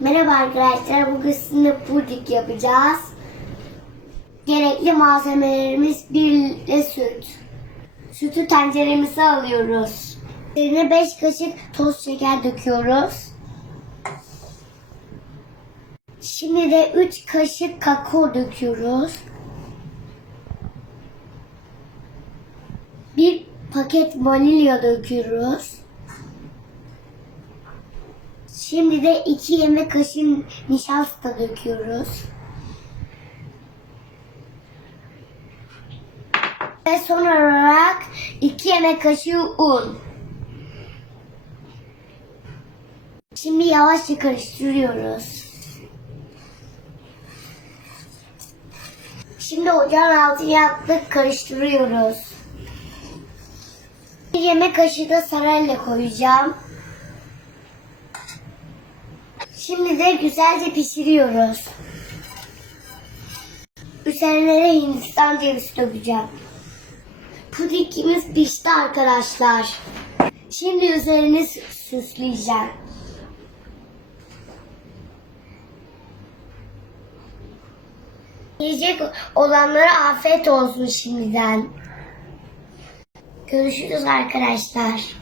Merhaba arkadaşlar. Bugün sizinle puding yapacağız. Gerekli malzemelerimiz 1 litre süt. Sütü tenceremize alıyoruz. Üzerine 5 kaşık toz şeker döküyoruz. Şimdi de 3 kaşık kakao döküyoruz. Bir paket vanilya döküyoruz. Şimdi de 2 yemek kaşığı nişasta döküyoruz. Ve son olarak 2 yemek kaşığı un. Şimdi yavaşça karıştırıyoruz. Şimdi ocağın altını yaktık karıştırıyoruz. Bir yemek kaşığı da sarayla koyacağım. Şimdi de güzelce pişiriyoruz. Üzerine de Hindistan cevizi dökeceğim. Pudingimiz pişti arkadaşlar. Şimdi üzerini sü- süsleyeceğim. Yiyecek olanlara afiyet olsun şimdiden. Görüşürüz arkadaşlar.